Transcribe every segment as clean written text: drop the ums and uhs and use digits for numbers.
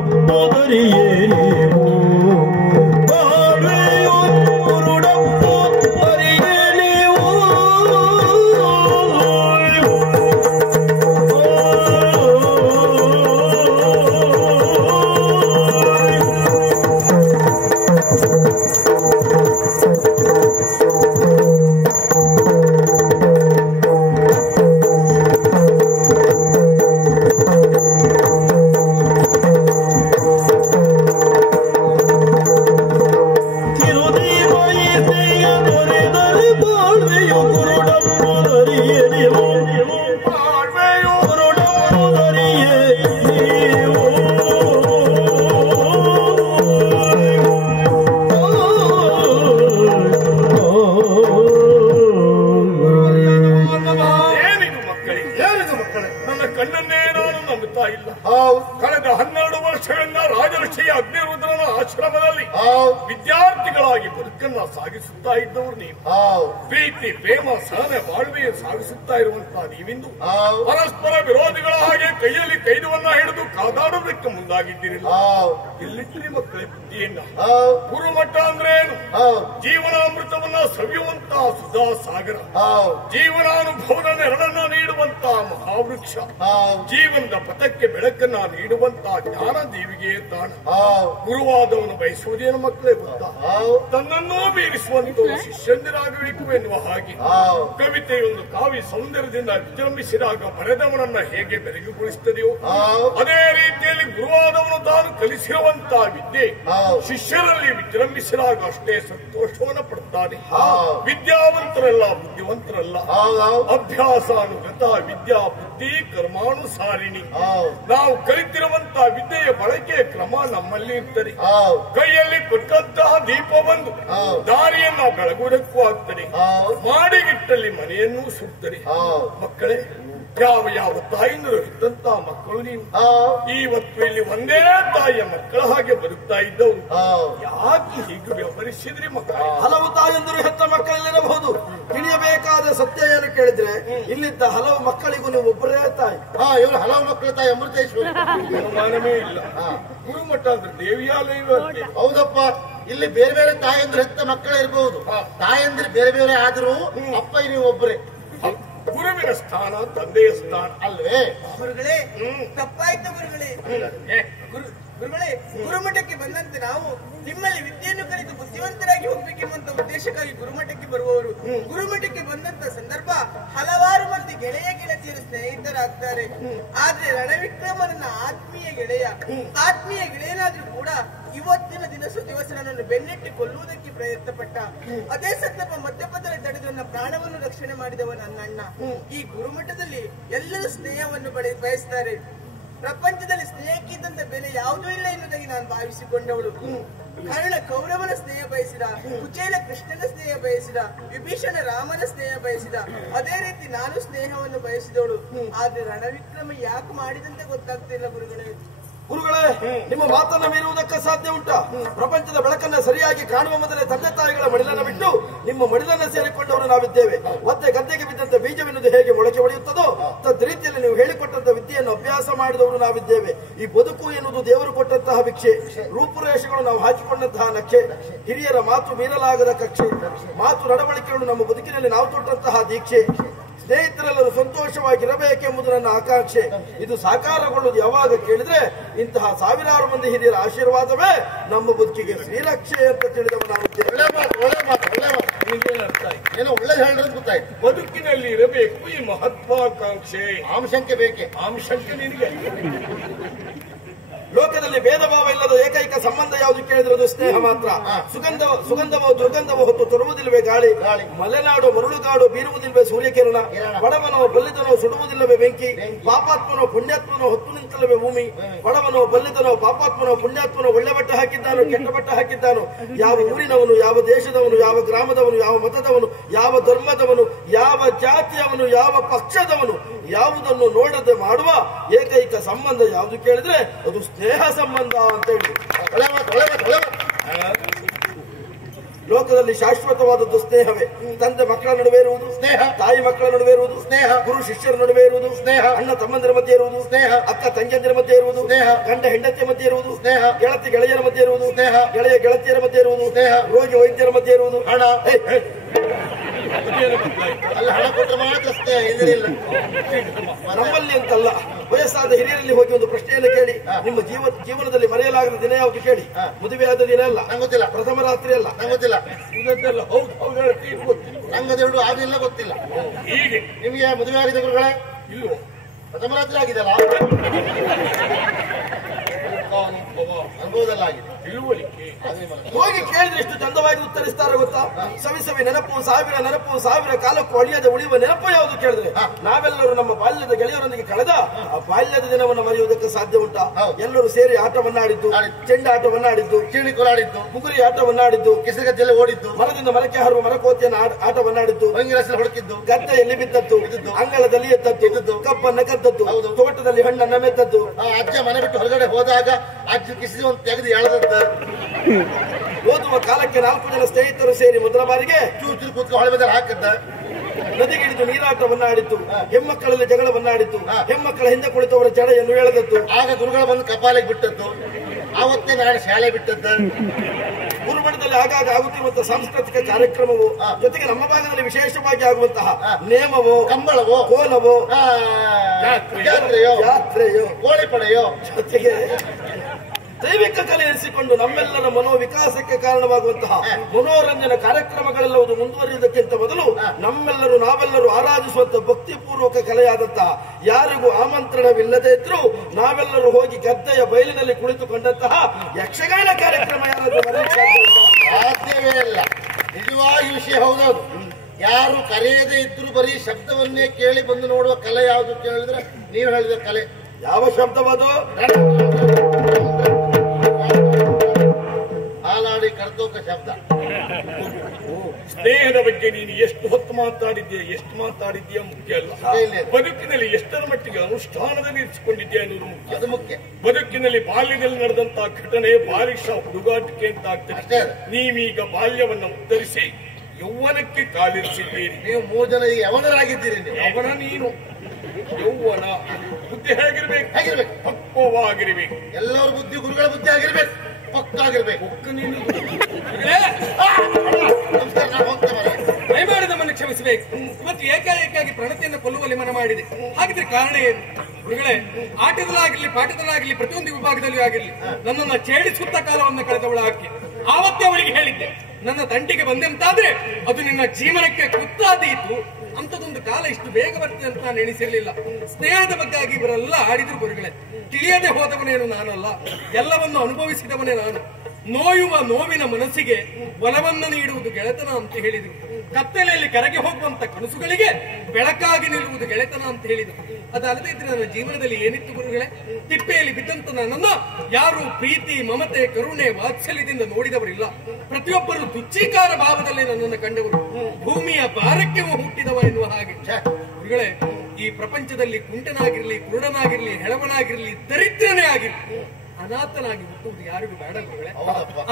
ಕುರುಡಪ್ಪುದರಿಯೇ ನೀವು ಬಾಳ್ವೆಯೋ ಕುರುಡಪ್ಪುದರಿಯೇ ನೀವು ಕಳೆದ 12 ವರ್ಷಗಳಿಂದ ರಾಜಋಷಿಯ ಅಗ್ನಿರುದ್ರನ ಆಶ್ರಮದಲ್ಲಿ ವಿದ್ಯಾರ್ಥಿಗಳಾಗಿ ಬದುಕನ್ನ ಸಾಗಿಸುತ್ತಾ ಇದ್ದವರು ನೀವು. ಪ್ರೀತಿ ಪ್ರೇಮ ಸಹನೆ ಬಾಳ್ವೆಯನ್ನು ಸಾಗಿಸುತ್ತಾ ಇರುವಂತಹ ನೀವಿಂದು ಪರಸ್ಪರ ವಿರೋಧಿಗಳ ಹಾಗೆ ಕೈಯಲ್ಲಿ ಕೈದುವನ್ನ ಹಿಡಿದು ಕಾದಾಡುವುದಕ್ಕೆ ಮುಂದಾಗಿದ್ದೀರಿಲ್ಲ. ಇಲ್ಲಿಟ್ಟರೆ ಮಕ್ಕಳ ಬುದ್ಧಿಯನ್ನ ಗುರುಮಠ ಅಂದ್ರೆ ಏನು? ಜೀವನಾಮೃತವನ್ನ ಸವಿಯುವಂತಹ ಸುಧಾ ಸಾಗರ, ಜೀವನಾನುಭವದ ನೆರಳನ್ನ ನೀಡುವಂತಹ ಮಹಾವೃಕ್ಷ, ಜೀವನದ ಪಥಕ್ಕೆ ಬೆಳಕನ್ನ ನೀಡುವಂತಹ ಜ್ಞಾನ ದೇವಿಗೆ ತಾಣ. ಗುರುವಾದವನು ಬಯಸುವುದೇನು ಮಕ್ಕಳೇ ಗೊತ್ತಾ? ತನ್ನನ್ನೂ ಮೀರಿಸುವಂತ ಶಿಷ್ಯಂದಿರಾಗಬೇಕು ಎನ್ನುವ ಹಾಗೆ ಕವಿತೆಯೊಂದು ಕಾವ್ಯ ಸೌಂದರ್ಯದಿಂದ ವಿಜೃಂಭಿಸಿದಾಗ ಬರೆದವನನ್ನ ಹೇಗೆ ಬೆರಗುಗೊಳಿಸುತ್ತದೆಯೋ ಅದೇ ರೀತಿಯಲ್ಲಿ ಗುರುವಾದವನು ತಾನು ಕಲಿಸಿರುವಂತಹ ವಿದ್ಯೆ ಶಿಷ್ಯರಲ್ಲಿ ವಿಜೃಂಭಿಸಿದಾಗ ಅಷ್ಟೇ ಸಂತೋಷವನ್ನು ಪಡುತ್ತಾನೆ. ವಿದ್ಯಾವಂತರಲ್ಲ, ಬುದ್ಧಿವಂತರಲ್ಲ. ಅಭ್ಯಾಸಾನುಗತ ವಿದ್ಯಾ ಬುದ್ಧಿ ಕರ್ಮಾನುಸಾರಿಣಿ. ನಾವು ಕಲಿತಿರುವಂತಹ ವಿದ್ಯೆಯ ಬಳಕೆ ಕ್ರಮ ನಮ್ಮಲ್ಲಿ ಇರ್ತದೆ. ಕೈಯಲ್ಲಿ ಕೊಟ್ಟಂತಹ ದೀಪ ಬಂದು ದಾರಿಯನ್ನ ಬೆಳಗುವುದಕ್ಕೂ ಆಗ್ತದೆ, ಮಾಡಿಗಿಟ್ಟಲ್ಲಿ ಮನೆಯನ್ನೂ ಸುಡ್ತದೆ. ಮಕ್ಕಳೇ, ಯಾವ ಯಾವ ತಾಯಿನರು ಇದ್ದಂತಹ ಮಕ್ಕಳು ನೀವು ಇವತ್ತು ಇಲ್ಲಿ ಒಂದೇ ತಾಯಿಯ ಮಕ್ಕಳ ಹಾಗೆ ಬದುಕ್ತಾ ಇದ್ದವರು ಯಾಕೆ ಹೀಗೆ ವ್ಯವಹರಿಸಿದ್ರಿ ಮಕ್ಕಳ? ಹಲವು ತಾಯಂದರು ಹೆತ್ತ ಮಕ್ಕಳಲ್ಲಿರಬಹುದು. ತಿಳಿಯಬೇಕಾದ ಸತ್ಯ ಏನು ಕೇಳಿದ್ರೆ ಇಲ್ಲಿದ್ದ ಹಲವು ಮಕ್ಕಳಿಗೂ ನೀವು ಒಬ್ಬರೇ ತಾಯಿ. ಇವರು ಹಲವು ಮಕ್ಕಳ ತಾಯಿ ಅಮೃತೇಶ್ವರಿ, ಅನುಮಾನವೇ ಇಲ್ಲ. ಗುರುಮಠ ಅಂದ್ರೆ ದೇವಿಯಾಲಯ. ಹೌದಪ್ಪ, ಇಲ್ಲಿ ಬೇರೆ ಬೇರೆ ತಾಯಂದ್ರು ಹೆತ್ತ ಮಕ್ಕಳೇ ಇರಬಹುದು. ತಾಯಂದ್ರೆ ಬೇರೆ ಬೇರೆ ಆದ್ರೂ ಅಪ್ಪ ನೀವು ಒಬ್ಬರೇ. ಗುರುವಿನ ಸ್ಥಾನ ತಂದೆಯ ಸ್ಥಾನ ಅಲ್ವೇ? ಗುರುಗಳೇ, ತಪ್ಪಾಯ್ತು ಗುರುಗಳೇ. ಗುರುಗಳೇ, ಗುರುಮಠಕ್ಕೆ ಬಂದಂತೆ ನಾವು ನಿಮ್ಮಲ್ಲಿ ವಿದ್ಯೆಯನ್ನು ಕಲಿತು ಬುದ್ಧಿವಂತರಾಗಿ ಹೋಗ್ಬೇಕೆನ್ನುವಂತ ಉದ್ದೇಶಕ್ಕಾಗಿ ಗುರುಮಠಕ್ಕೆ ಬರುವವರು. ಗುರುಮಠಕ್ಕೆ ಬಂದಂತ ಸಂದರ್ಭ ಹಲವಾರು ಮಂದಿ ಗೆಳೆಯ ಗೆಳತಿಯರು ಸ್ನೇಹಿತರಾಗ್ತಾರೆ. ಆದ್ರೆ ರಣವಿಕ್ರಮನನ್ನ ಆತ್ಮೀಯ ಗೆಳೆಯನಾದ್ರೂ ಕೂಡ ಇವತ್ತಿನ ದಿವಸ ನನ್ನನ್ನು ಬೆನ್ನೆಟ್ಟಿ ಕೊಲ್ಲುವುದಕ್ಕೆ ಪ್ರಯತ್ನ ಪಟ್ಟ. ಅದೇ ಸಂದರ್ಭ ಮಧ್ಯಪಥದಲ್ಲಿ ತಡೆದು ನನ್ನ ಪ್ರಾಣವನ್ನು ರಕ್ಷಣೆ ಮಾಡಿದವ ನನ್ನ ಅಣ್ಣ. ಈ ಗುರುಮಠದಲ್ಲಿ ಎಲ್ಲರೂ ಸ್ನೇಹವನ್ನು ಬಯಸ್ತಾರೆ. ಪ್ರಪಂಚದಲ್ಲಿ ಸ್ನೇಹಕ್ಕಿದ್ದಂತ ಬೆಲೆ ಯಾವುದೂ ಇಲ್ಲ ಎನ್ನುವುದಾಗಿ ನಾನು ಭಾವಿಸಿಕೊಂಡವಳು. ಕರ್ಣ ಕೌರವನ ಸ್ನೇಹ ಬಯಸಿದ, ಕುಚೇಲ ಕೃಷ್ಣನ ಸ್ನೇಹ ಬಯಸಿದ, ವಿಭೀಷಣ ರಾಮನ ಸ್ನೇಹ ಬಯಸಿದ. ಅದೇ ರೀತಿ ನಾನು ಸ್ನೇಹವನ್ನು ಬಯಸಿದವಳು. ಆದ್ರೆ ರಣವಿಕ್ರಮ ಯಾಕೆ ಮಾಡಿದಂತೆ ಗೊತ್ತಾಗ್ತಿಲ್ಲ ಗುರುಗಳೇ. ಗುರುಗಳೇ, ನಿಮ್ಮ ಮಾತನ್ನ ಮೀರುವುದಕ್ಕೆ ಸಾಧ್ಯ ಉಂಟಾ? ಪ್ರಪಂಚದ ಬೆಳಕನ್ನ ಸರಿಯಾಗಿ ಕಾಣುವ ಮೊದಲೇ ತಂದೆ ತಾಯಿಗಳ ಮಡಿಲನ್ನ ಬಿಟ್ಟು ನಿಮ್ಮ ಮಡಿಲನ್ನ ಸೇರಿಕೊಂಡವರು ನಾವಿದ್ದೇವೆ. ಮತ್ತೆ ಗದ್ದೆಗೆ ಬಿದ್ದಂತ ಬೀಜವೆನ್ನುವುದು ಹೇಗೆ ಮೊಳಕೆ ಹೊಡೆಯುತ್ತದೋ ತದ್ರೀತಿಯಲ್ಲಿ ನೀವು ಹೇಳಿಕೊಟ್ಟಂತ ವಿದ್ಯೆಯನ್ನು ಅಭ್ಯಾಸ ಮಾಡಿದವರು ನಾವಿದ್ದೇವೆ. ಈ ಬದುಕು ಎನ್ನುವುದು ದೇವರು ಕೊಟ್ಟಂತಹ ಭಿಕ್ಷೆ, ರೂಪುರೇಷೆಗಳು ನಾವು ಹಾಕಿಕೊಂಡಂತಹ ನಕ್ಷೆ, ಹಿರಿಯರ ಮಾತು ಮೀರಲಾಗದ ಕಕ್ಷೆ, ಮಾತು ನಡವಳಿಕೆಗಳು ನಮ್ಮ ಬದುಕಿನಲ್ಲಿ ನಾವು ತೊಟ್ಟಂತಹ ದೀಕ್ಷೆ. ಸ್ನೇಹಿತರೆಲ್ಲರೂ ಸಂತೋಷವಾಗಿರಬೇಕೆಂಬುದು ನನ್ನ ಆಕಾಂಕ್ಷೆ. ಇದು ಸಾಕಾರಗೊಳ್ಳುವುದು ಯಾವಾಗ ಕೇಳಿದ್ರೆ ಇಂತಹ ಸಾವಿರಾರು ಮಂದಿ ಹಿರಿಯರ ಆಶೀರ್ವಾದವೇ ನಮ್ಮ ಬದುಕಿಗೆ ಶ್ರೀರಕ್ಷೆ ಅಂತ ತಿಳಿದವ ನಾವು. ಏನೋ ಒಳ್ಳೆ ಹೇಳಿರೋದು ಗೊತ್ತಾಯ್ತು. ಬದುಕಿನಲ್ಲಿ ಇರಬೇಕು ಈ ಮಹತ್ವಾಕಾಂಕ್ಷೆ. ಆಂಶಂಕೆ ಬೇಕೆ? ಆಂಶಂಕೆ ನಿನಗೆ. ಲೋಕದಲ್ಲಿ ಭೇದ ಭಾವ ಇಲ್ಲದ ಏಕೈಕ ಸಂಬಂಧ ಯಾವುದು ಕೇಳಿದ್ರೆ ಅದು ಸ್ನೇಹ ಮಾತ್ರ. ಸುಗಂಧವೋ ದುರ್ಗಂಧವೋ ಹೊತ್ತು ತೊರುವುದಿಲ್ಲವೇ ಗಾಳಿ, ಮಲೆನಾಡು ಮರಳುಗಾಡು ಬೀರುವುದಿಲ್ಲವೇ ಸೂರ್ಯಕಿರಣ, ಬಡವನೋ ಬಲ್ಲಿದನೋ ಸುಡುವುದಿಲ್ಲವೇ ಬೆಂಕಿ, ಪಾಪಾತ್ಮನೋ ಪುಣ್ಯಾತ್ಮನೋ ಹೊತ್ತು ನಿಂತಲ್ಲವೇ ಭೂಮಿ, ಬಡವನೋ ಬಲ್ಲಿದನೋ ಪಾಪಾತ್ಮನೋ ಪುಣ್ಯಾತ್ಮನೋ ಒಳ್ಳೆ ಬಟ್ಟೆ ಹಾಕಿದ್ದಾನೋ ಕೆಟ್ಟ ಬಟ್ಟೆ ಹಾಕಿದ್ದಾನೋ, ಯಾವ ಊರಿನವನು, ಯಾವ ದೇಶದವನು, ಯಾವ ಗ್ರಾಮದವನು, ಯಾವ ಮತದವನು, ಯಾವ ಧರ್ಮದವನು, ಯಾವ ಜಾತಿಯವನು, ಯಾವ ಪಕ್ಷದವನು, ಯಾವುದನ್ನು ನೋಡದೆ ಮಾಡುವ ಏಕೈಕ ಸಂಬಂಧ ಯಾವುದು ಕೇಳಿದ್ರೆ ಅದು ಸ್ನೇಹ ಸಂಬಂಧ ಅಂತ ಹೇಳಿ. ಲೋಕದಲ್ಲಿ ಶಾಶ್ವತವಾದದ್ದು ಸ್ನೇಹವೇ. ತಂದೆ ಮಕ್ಕಳ ನಡುವೆ ಇರುವುದು ಸ್ನೇಹ, ತಾಯಿ ಮಕ್ಕಳ ನಡುವೆ ಇರುವುದು ಸ್ನೇಹ, ಗುರು ಶಿಷ್ಯರ ನಡುವೆ ಇರುವುದು ಸ್ನೇಹ, ಅಣ್ಣ ತಮ್ಮಂದಿರ ಮಧ್ಯೆ ಇರುವುದು ಸ್ನೇಹ, ಅಕ್ಕ ತಂಗಿಯಂದಿರ ಮಧ್ಯೆ ಇರುವುದು ಸ್ನೇಹ, ಗಂಡ ಹೆಂಡತಿಯ ಮಧ್ಯೆ ಇರುವುದು ಸ್ನೇಹ, ಗೆಳತಿ ಗೆಳೆಯರ ಮಧ್ಯೆ ಇರುವುದು ಸ್ನೇಹ, ಗೆಳೆಯ ಗೆಳತಿಯರ ಮಧ್ಯೆ ಇರುವುದು ಸ್ನೇಹ, ರೋಗಿ ವೈದ್ಯರ ಮಧ್ಯೆ ಇರುವುದು ಹಣ. ಅದೇನು ಗೊತ್ತಾಯ್ತು? ಅಲ್ಲ, ಹಣ ಕೊಟ್ಟರೆ ಮಾತ್ರ ಸ್ನೇಹ, ಇಲ್ಲದಿಲ್ಲ. ನಮ್ಮಲ್ಲಿ ಅಂತಲ್ಲ, ವಯಸ್ಸಾದ ಹಿರಿಯರಲ್ಲಿ ಹೋಗಿ ಒಂದು ಪ್ರಶ್ನೆಯನ್ನು ಕೇಳಿ, ನಿಮ್ಮ ಜೀವನದಲ್ಲಿ ಮರೆಯಲಾಗದ ದಿನ ಯಾವುದು ಕೇಳಿ. ಮದುವೆಯಾದ ದಿನ ಅಲ್ಲ, ನಂಗೆ ಗೊತ್ತಿಲ್ಲ. ಪ್ರಥಮ ರಾತ್ರಿ ಅಲ್ಲ, ನಂಗೆ ಗೊತ್ತಿಲ್ಲ. ಇದನ್ನೆಲ್ಲ ಹೌದು ಹೌದು ಹೇಳ್ತಿ, ಇದು ಗೊತ್ತಿಲ್ಲ. ನಂಗದೆರಡು ಆಗಿಲ್ಲ, ಗೊತ್ತಿಲ್ಲ. ಹೀಗೆ ನಿಮಗೆ ಮದುವೆ ಆಗಿದೆ ಗುರುಗಳೇ? ಇಲ್ವೋ? ಪ್ರಥಮ ರಾತ್ರಿ ಆಗಿದೆಲ್ಲ, ಅನುಭವ ಅನುಭವದಲ್ಲ ಆಗಿದೆ. ತಿಳುವಳಿಕೆ ಹೋಗಿ ಕೇಳಿದ್ರೆ ಎಷ್ಟು ಚಂದವಾಗಿ ಉತ್ತರಿಸ್ತಾರೆ ಗೊತ್ತಾ? ಸವಿ ಸವಿ ನೆನಪು, ಸಾವಿರ ನೆನಪು, ಸಾವಿರ ಕಾಲಕ್ಕೂ ಅಳಿಯದೆ ಉಳಿಯುವ ನೆನಪು ಯಾವುದು ಕೇಳಿದ್ರೆ, ನಾವೆಲ್ಲರೂ ನಮ್ಮ ಬಾಲ್ಯದ ಗೆಳೆಯರೊಂದಿಗೆ ಕಳೆದ ಆ ಬಾಲ್ಯದ ದಿನವನ್ನು ಮರೆಯುವುದಕ್ಕೆ ಸಾಧ್ಯ ಉಂಟಾ? ಎಲ್ಲರೂ ಸೇರಿ ಆಟವನ್ನಾಡಿದ್ದು, ಚೆಂಡಾಟವನ್ನಾಡಿದ್ದು, ಕಿಣಿ ಕೊಲಾಡಿದ್ದು, ಮುಗುರಿ ಆಟವನ್ನಾಡಿದ್ದು, ಕೆಸರುಗದ್ದೆಲ್ಲ ಓಡಿದ್ದು, ಮರದಿಂದ ಮರಕ್ಕೆ ಹಾರುವ ಮರಕೋತಿಯನ್ನು ಆಟವನ್ನಾಡಿದ್ದು, ಭಂಗಿರಸಲು ಹೊಡಕಿದ್ದು, ಗದ್ದೆಯಲ್ಲಿ ಬಿದ್ದದ್ದು, ಅಂಗಳದಲ್ಲಿ ಎದ್ದದ್ದು, ಕಬ್ಬನ್ನ ಕದ್ದದ್ದು, ತೋಟದಲ್ಲಿ ಹಣ್ಣನ್ನ ಮೆದ್ದದ್ದು, ಆ ಅಜ್ಜ ಮನೆ ಬಿಟ್ಟು ಹೊರಗಡೆ ಹೋದಾಗ ಅಜ್ಜ ಕಿಸಿ ಒಂದು ತೆಗೆದು ಎಳೆದದ್ದು, ಓದುವ ಕಾಲಕ್ಕೆ 4 ಜನ ಸ್ನೇಹಿತರು ಸೇರಿ ಮೊದಲ ಬಾರಿಗೆ ಚೂಚೂರು ಕೂತ್ಕೊಂಡು ಹೊಳೆ ಮೇಲೆ ಹಾಕಿದ್ದ, ನದಿಗಿಳಿದು ನೀರಾಟವನ್ನಾಡಿದ್ದು, ಹೆಮ್ಮಕ್ಕಳಲ್ಲಿ ಜಗಳವನ್ನಾಡಿದ್ದು, ಹೆಮ್ಮಕ್ಕಳ ಹಿಂದೆ ಕುಳಿತವರ ಜಡೆಯನ್ನು ಎಳೆದದ್ದು, ಆಗ ಗುರುಗಳು ಬಂದು ಕಪಾಲಿಗೆ ಬಿಟ್ಟದ್ದು, ಆವತ್ತೇ ನಾಳೆ ಶಾಲೆ ಬಿಟ್ಟದ್ದು, ಗುರುಮಠದಲ್ಲಿ ಆಗಾಗ ಆಗುತ್ತಿರುವಂತಹ ಸಾಂಸ್ಕೃತಿಕ ಕಾರ್ಯಕ್ರಮವು, ಜೊತೆಗೆ ನಮ್ಮ ಭಾಗದಲ್ಲಿ ವಿಶೇಷವಾಗಿ ಆಗುವಂತಹ ನೇಮವೋ, ಕಂಬಳವೋ, ಕೋಲವೋ, ಜಾತ್ರೆಯೋ, ಕೋಳಿ ಪಡೆಯೋ, ಜೊತೆಗೆ ದೈವಿಕ ಕಲೆ ಎನಿಸಿಕೊಂಡು ನಮ್ಮೆಲ್ಲರ ಮನೋವಿಕಾಸಕ್ಕೆ ಕಾರಣವಾಗುವಂತಹ ಮನೋರಂಜನೆ ಕಾರ್ಯಕ್ರಮಗಳೆಲ್ಲವುದು ಮುಂದುವರಿಯುವುದಕ್ಕಿಂತ ಮೊದಲು ನಾವೆಲ್ಲರೂ ಆರಾಧಿಸುವಂತಹ ಭಕ್ತಿಪೂರ್ವಕ ಕಲೆಯಾದಂತಹ, ಯಾರಿಗೂ ಆಮಂತ್ರಣವಿಲ್ಲದೆ ಇದ್ರೂ ನಾವೆಲ್ಲರೂ ಹೋಗಿ ಗದ್ದೆಯ ಬಯಲಿನಲ್ಲಿ ಕುಳಿತುಕೊಂಡಂತಹ ಯಕ್ಷಗಾನ ಕಾರ್ಯಕ್ರಮ ಯಾರಾದ್ರೂ ಬರಲಿಕ್ಕೆ ಸಾಧ್ಯವೇ ಇಲ್ಲ. ನಿಜವಾಗಿ ವಿಷಯ ಹೌದೌದು. ಯಾರು ಕರೆಯದೇ ಇದ್ರು ಬರೀ ಶಬ್ದವನ್ನೇ ಕೇಳಿ ಬಂದು ನೋಡುವ ಕಲೆ ಯಾವುದು ಕೇಳಿದ್ರೆ ನೀವು ಹೇಳಿದ ಕಲೆ ಯಾವ ಶಬ್ದವಾದೋ? ಹಾಲಾಡಿ ಕರ್ತೋಕ ಶಬ್ದ. ಸ್ನೇಹದ ಬಗ್ಗೆ ನೀನು ಎಷ್ಟು ಹೊತ್ತು ಮಾತಾಡಿದ್ಯಾ ಮುಖ್ಯ ಅಲ್ಲ. ಬದುಕಿನಲ್ಲಿ ಎಷ್ಟರ ಮಟ್ಟಿಗೆ ಅನುಷ್ಠಾನದಲ್ಲಿ ಇರಿಸಿಕೊಂಡಿದ್ಯಾ ಅನ್ನೋದು ಮುಖ್ಯ. ಅದು ಮುಖ್ಯ. ಬದುಕಿನಲ್ಲಿ ಬಾಲ್ಯದಲ್ಲಿ ನಡೆದಂತಹ ಘಟನೆ ಬಾಲಿಶ ಹುಡುಗಾಟಿಕೆ ಅಂತ ಆಗ್ತದೆ. ನೀವೀಗ ಬಾಲ್ಯವನ್ನ ಉತ್ತರಿಸಿ ಯೌವನಕ್ಕೆ ಕಾಲಿರಿಸಿದ್ದೀರಿ. ನೀವು 3 ಜನ ಈಗ ಯವನರಾಗಿದ್ದೀರಿ. ಅವನ ನೀನು ಯೌವನ ಬುದ್ಧಿ ಹೇಗಿರ್ಬೇಕು? ಪಕ್ವವಾಗಿರ್ಬೇಕು. ಎಲ್ಲರ ಬುದ್ಧಿ ಗುರುಗಳ ಬುದ್ಧಿ ಆಗಿರ್ಬೇಕು, ಪಕ್ಕ ಆಗಿರ್ಬೇಕು. ನಮಸ್ಕಾರ, ನಾನು ಹೋಗ್ತೇನೆ. ದಯಮಾಡಿ ನಮ್ಮನ್ನು ಕ್ಷಮಿಸಬೇಕು. ಇವತ್ತು ಏಕಾಏಕಾಗಿ ಪ್ರಣತಿಯನ್ನು ಕೊಲ್ಲುವಲ್ಲಿ ಮನ ಮಾಡಿದೆ. ಹಾಗಿದ್ರೆ ಕಾರಣ ಏನು? ಗುರುಗಳೇ, ಆಟದಲ್ಲಾಗಿರ್ಲಿ ಪಾಠದಲ್ಲಾಗಿರ್ಲಿ ಪ್ರತಿಯೊಂದು ವಿಭಾಗದಲ್ಲಿಯೂ ಆಗಿರ್ಲಿ ನನ್ನನ್ನು ಛೇಡಿಸುತ್ತ ಕಾಲವನ್ನು ಕಳೆದವಳ ಆಕೆ. ಆವತ್ತೇ ಅವಳಿಗೆ ಹೇಳಿದ್ದೆ, ನನ್ನ ತಂಟಿಗೆ ಬಂದೆಂತಾದ್ರೆ ಅದು ನಿನ್ನ ಜೀವನಕ್ಕೆ ಕುತ್ತಾದೀತು. ಅಂತದೊಂದು ಕಾಲ ಇಷ್ಟು ಬೇಗ ಬರ್ತದೆ ಅಂತ ನಾನು ಎಣಿಸಿರ್ಲಿಲ್ಲ. ಸ್ನೇಹದ ಬಗ್ಗೆ ಆಗಿ ಇವರೆಲ್ಲ ಆಡಿದ್ರು ಗುರುಗಳೇ. ತಿಳಿಯದೆ ಹೋದವನೇನು ನಾನಲ್ಲ, ಎಲ್ಲವನ್ನು ಅನುಭವಿಸಿದವನೇ ನಾನು. ನೋಯುವ ನೋವಿನ ಮನಸ್ಸಿಗೆ ಬಲವನ್ನು ನೀಡುವುದು ಗೆಳೆತನ ಅಂತ ಹೇಳಿದ್ರು. ಕತ್ತಲೆಯಲ್ಲಿ ಕರಗಿ ಹೋಗುವಂತ ಕನಸುಗಳಿಗೆ ಬೆಳಕಾಗಿ ನಿಲ್ಲುವುದು ಗೆಳೆತನ ಅಂತ ಹೇಳಿದ್ರು. ಅದಲ್ಲದೆ ಇದ್ರೆ ನನ್ನ ಜೀವನದಲ್ಲಿ ಏನಿತ್ತು ಗುರುಗಳೇ? ತಿಪ್ಪೆಯಲ್ಲಿ ಬಿದ್ದಂತ ನನ್ನನ್ನು ಯಾರು ಪ್ರೀತಿ, ಮಮತೆ, ಕರುಣೆ, ವಾತ್ಸಲ್ಯದಿಂದ ನೋಡಿದವರಿಲ್ಲ. ಪ್ರತಿಯೊಬ್ಬರು ತುಚ್ಛೀಕಾರ ಭಾವದಲ್ಲಿ ನನ್ನನ್ನು ಕಂಡವರು. ಭೂಮಿಯ ಭಾರಕ್ಕೆ ಹುಟ್ಟಿದವ ಎನ್ನುವ ಹಾಗೆ. ಗುರುಗಳೇ, ಈ ಪ್ರಪಂಚದಲ್ಲಿ ಕುಂಟನಾಗಿರ್ಲಿ, ಕುರುಡನಾಗಿರ್ಲಿ, ಹೆಳವನಾಗಿರ್ಲಿ, ದರಿದ್ರನೇ ಆಗಿರ್ಲಿ, ಅನಾಥನಾಗಿ ಹುಟ್ಟುವುದು ಯಾರಿಗೂ ಬೇಡ ಗುರುಗಳೇ.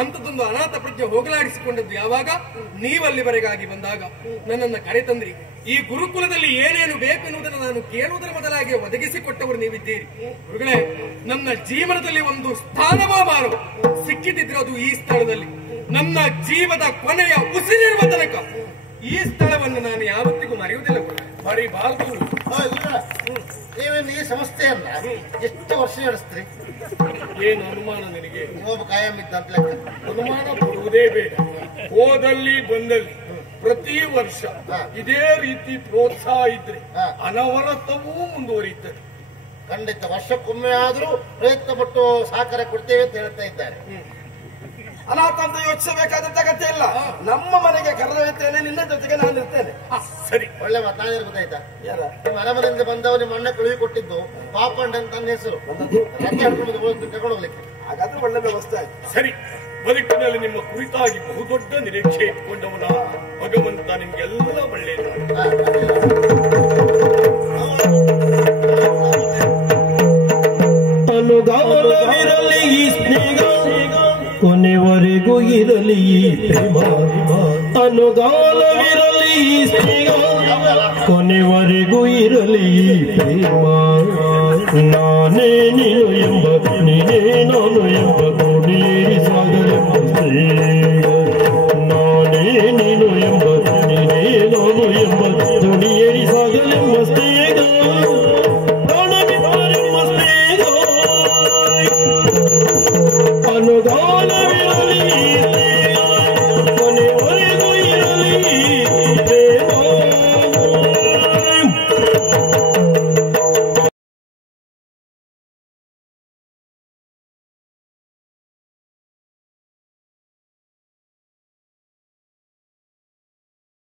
ಅಂತದೊಂದು ಅನಾಥ ಪ್ರಜ್ಞೆ ಹೋಗಲಾಡಿಸಿಕೊಂಡದ್ದು ಯಾವಾಗ? ನೀವಲ್ಲಿವರೆಗಾಗಿ ಬಂದಾಗ ನನ್ನನ್ನು ಕರೆತಂದ್ರಿ. ಈ ಗುರುಕುಲದಲ್ಲಿ ಏನೇನು ಬೇಕೆನ್ನುವುದನ್ನು ನಾನು ಕೇಳುವುದರ ಮೊದಲಾಗಿ ಒದಗಿಸಿಕೊಟ್ಟವರು ನೀವಿದ್ದೀರಿ. ಗುರುಗಳೇ, ನನ್ನ ಜೀವನದಲ್ಲಿ ಒಂದು ಸ್ಥಾನವೋ ಮಾನವ ಸಿಕ್ಕಿದ್ರೆ ಅದು ಈ ಸ್ಥಳದಲ್ಲಿ. ನನ್ನ ಜೀವದ ಕೊನೆಯ ಉಸಿರಿರುವ ತನಕ ಈ ಸ್ಥಳವನ್ನು ನಾನು ಯಾವತ್ತಿಗೂ ಮರೆಯುವುದಿಲ್ಲ. ಮರಿಬಾರದು. ನೀವೇನು ಈ ಸಂಸ್ಥೆಯನ್ನ ಎಷ್ಟು ವರ್ಷ ನಡೆಸ್ತೀರಿ? ಏನು ಅನುಮಾನ ನಿನಗೆ? ಇನ್ನೊಬ್ಬ ಕಾಯಂ ಇದ್ದಂತ ಅನುಮಾನ ಪಡುವುದೇ ಬೇಡ. ಹೋದಲ್ಲಿ ಬಂದಲ್ಲಿ ಪ್ರತಿ ವರ್ಷ ಇದೇ ರೀತಿ ಪ್ರೋತ್ಸಾಹ ಇದ್ರೆ ಅನವರತವೂ ಮುಂದುವರಿಯುತ್ತದೆ. ಖಂಡಿತ ವರ್ಷಕ್ಕೊಮ್ಮೆ ಆದ್ರೂ ಪ್ರಯತ್ನ ಪಟ್ಟು ಸಹಕಾರ ಕೊಡ್ತೇವೆ ಅಂತ ಹೇಳ್ತಾ ಇದ್ದಾರೆ. ಅನಾಥ ಅಂತ ಯೋಚಿಸಬೇಕಾದಂತ ಅಗತ್ಯ ಇಲ್ಲ. ನಮ್ಮ ಮನೆಗೆ ಕರೆದೊಯ್ತೇನೆ, ನಿನ್ನ ಜೊತೆಗೆ ನಾನು ಇರ್ತೇನೆ. ಸರಿ, ಒಳ್ಳೆ ಮಾತು. ನಾನೇನು ಗೊತ್ತಾಯ್ತಾ? ನಿಮ್ಮ ಅರಮನೆಯಿಂದ ಬಂದವ ನಿಮ್ಮ ಅಣ್ಣ ಕಳುವಿ ಕೊಟ್ಟಿದ್ದು ಪಾಪಂಡ ಅಂತ ನನ್ನ ಹೆಸರು. ತಗೊಂಡು ಹೋಗ್ಲಿಕ್ಕೆ ಹಾಗಾದ್ರೆ ಒಳ್ಳೆ ವ್ಯವಸ್ಥೆ ಆಯ್ತು. ಸರಿ. ಬದುಕಿನಲ್ಲಿ ನಿಮ್ಮ ಕುರಿತಾಗಿ ಬಹುದೊಡ್ಡ ನಿರೀಕ್ಷೆ ಇಟ್ಕೊಂಡವನ ಭಗವಂತ ನಿಮ್ಗೆಲ್ಲ ಒಳ್ಳೆಯದು. ಅನುಗಾಲವಿರಲಿ ಈ ಸ್ನೇಹ, ಕೊನೆವರೆಗೂ ಇರಲಿ ಈ ಪ್ರೇಮ ಅನುಗಾಲವಿರಲಿ ಸ್ನೇಹ ಕೊನೆವರೆಗೂ ಇರಲಿ ಪ್ರೇಮ ನಾನೇ ನೀನು ಎಂಬ ನೀನೇ ನಾನು ಎಂಬ ಕೋಡಿಯೇರಿ ಸಾಗರೆಂಬ